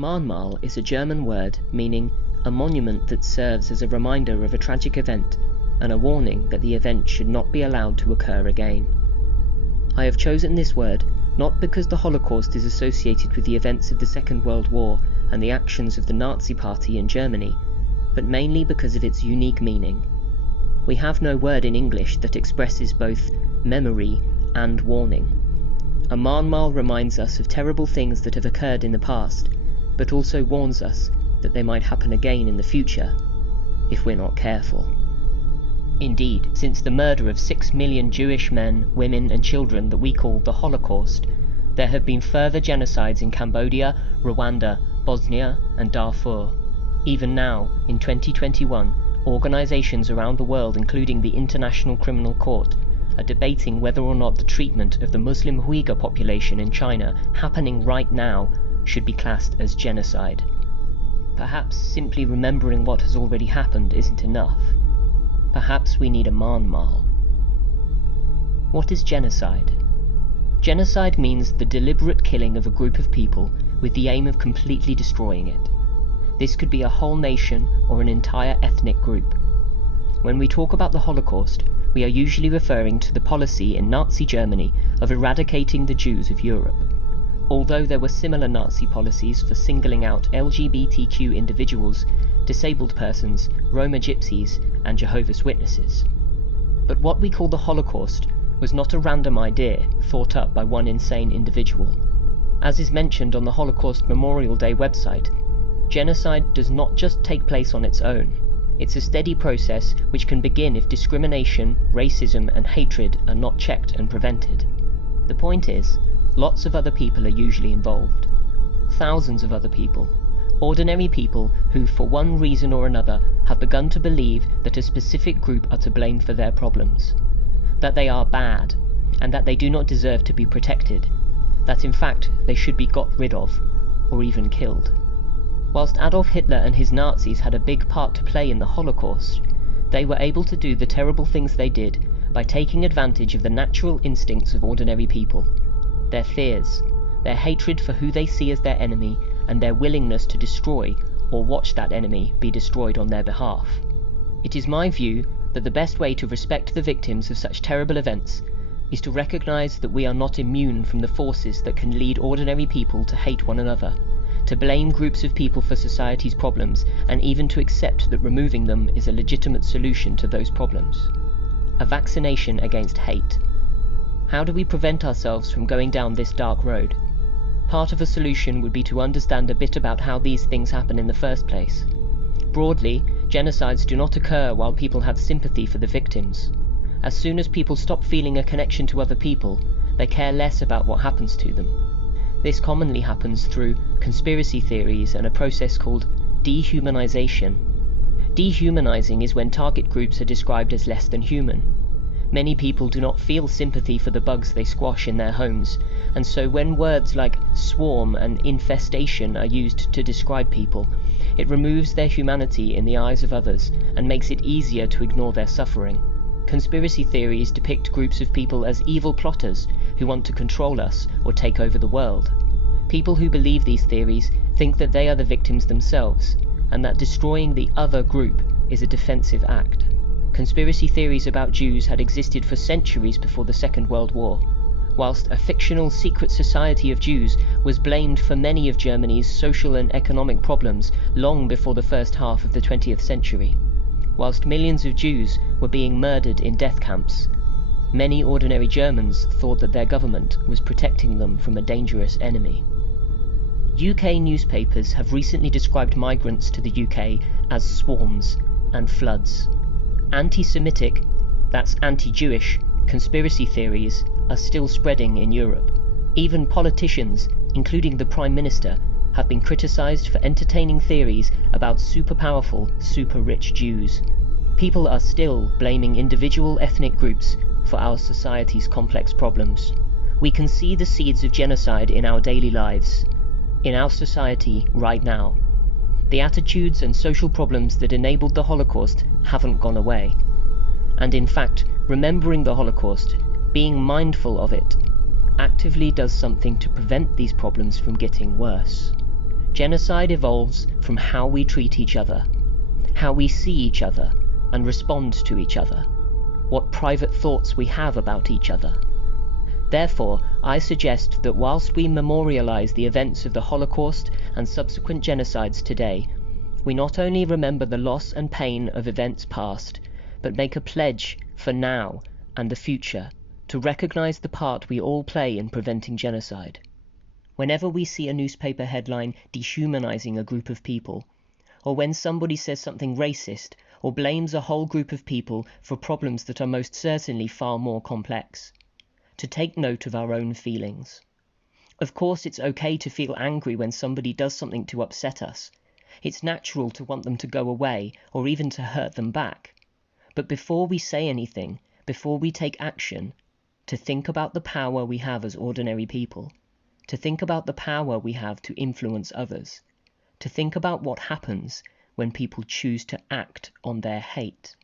Mahnmal is a German word meaning a monument that serves as a reminder of a tragic event and a warning that the event should not be allowed to occur again. I have chosen this word not because the Holocaust is associated with the events of the Second World War and the actions of the Nazi Party in Germany, but mainly because of its unique meaning. We have no word in English that expresses both memory and warning. A Mahnmal reminds us of terrible things that have occurred in the past, but also warns us that they might happen again in the future, if we're not careful. Indeed, since the murder of 6 million Jewish men, women and children that we call the Holocaust, there have been further genocides in Cambodia, Rwanda, Bosnia and Darfur. Even now, in 2021, organizations around the world, including the International Criminal Court, are debating whether or not the treatment of the Muslim Uyghur population in China happening right now should be classed as genocide. Perhaps simply remembering what has already happened isn't enough. Perhaps we need a Mahnmal. What is genocide? Genocide means the deliberate killing of a group of people with the aim of completely destroying it. This could be a whole nation or an entire ethnic group. When we talk about the Holocaust, we are usually referring to the policy in Nazi Germany of eradicating the Jews of Europe, although there were similar Nazi policies for singling out LGBTQ individuals, disabled persons, Roma gypsies, and Jehovah's Witnesses. But what we call the Holocaust was not a random idea thought up by one insane individual. As is mentioned on the Holocaust Memorial Day website, genocide does not just take place on its own. It's a steady process which can begin if discrimination, racism, and hatred are not checked and prevented. The point is, lots of other people are usually involved. Thousands of other people. Ordinary people who, for one reason or another, have begun to believe that a specific group are to blame for their problems. That they are bad, and that they do not deserve to be protected. That in fact they should be got rid of, or even killed. Whilst Adolf Hitler and his Nazis had a big part to play in the Holocaust, they were able to do the terrible things they did by taking advantage of the natural instincts of ordinary people. Their fears, their hatred for who they see as their enemy, and their willingness to destroy or watch that enemy be destroyed on their behalf. It is my view that the best way to respect the victims of such terrible events is to recognize that we are not immune from the forces that can lead ordinary people to hate one another, to blame groups of people for society's problems, and even to accept that removing them is a legitimate solution to those problems. A vaccination against hate. How do we prevent ourselves from going down this dark road? Part of a solution would be to understand a bit about how these things happen in the first place. Broadly, genocides do not occur while people have sympathy for the victims. As soon as people stop feeling a connection to other people, they care less about what happens to them. This commonly happens through conspiracy theories and a process called dehumanization. Dehumanizing is when target groups are described as less than human. Many people do not feel sympathy for the bugs they squash in their homes, and so when words like swarm and infestation are used to describe people, it removes their humanity in the eyes of others and makes it easier to ignore their suffering. Conspiracy theories depict groups of people as evil plotters who want to control us or take over the world. People who believe these theories think that they are the victims themselves, and that destroying the other group is a defensive act. Conspiracy theories about Jews had existed for centuries before the Second World War, whilst a fictional secret society of Jews was blamed for many of Germany's social and economic problems long before the first half of the 20th century. Whilst millions of Jews were being murdered in death camps, many ordinary Germans thought that their government was protecting them from a dangerous enemy. UK newspapers have recently described migrants to the UK as swarms and floods. Anti-Semitic, that's anti-Jewish, conspiracy theories are still spreading in Europe. Even politicians, including the Prime Minister, have been criticised for entertaining theories about super-powerful, super-rich Jews. People are still blaming individual ethnic groups for our society's complex problems. We can see the seeds of genocide in our daily lives, in our society right now. The attitudes and social problems that enabled the Holocaust haven't gone away. And in fact, remembering the Holocaust, being mindful of it, actively does something to prevent these problems from getting worse. Genocide evolves from how we treat each other, how we see each other and respond to each other, what private thoughts we have about each other. Therefore, I suggest that whilst we memorialize the events of the Holocaust and subsequent genocides today, we not only remember the loss and pain of events past, but make a pledge for now and the future to recognize the part we all play in preventing genocide. Whenever we see a newspaper headline dehumanizing a group of people, or when somebody says something racist or blames a whole group of people for problems that are most certainly far more complex, to take note of our own feelings. Of course, it's okay to feel angry when somebody does something to upset us. It's natural to want them to go away or even to hurt them back. But before we say anything, before we take action, to think about the power we have as ordinary people, to think about the power we have to influence others, to think about what happens when people choose to act on their hate.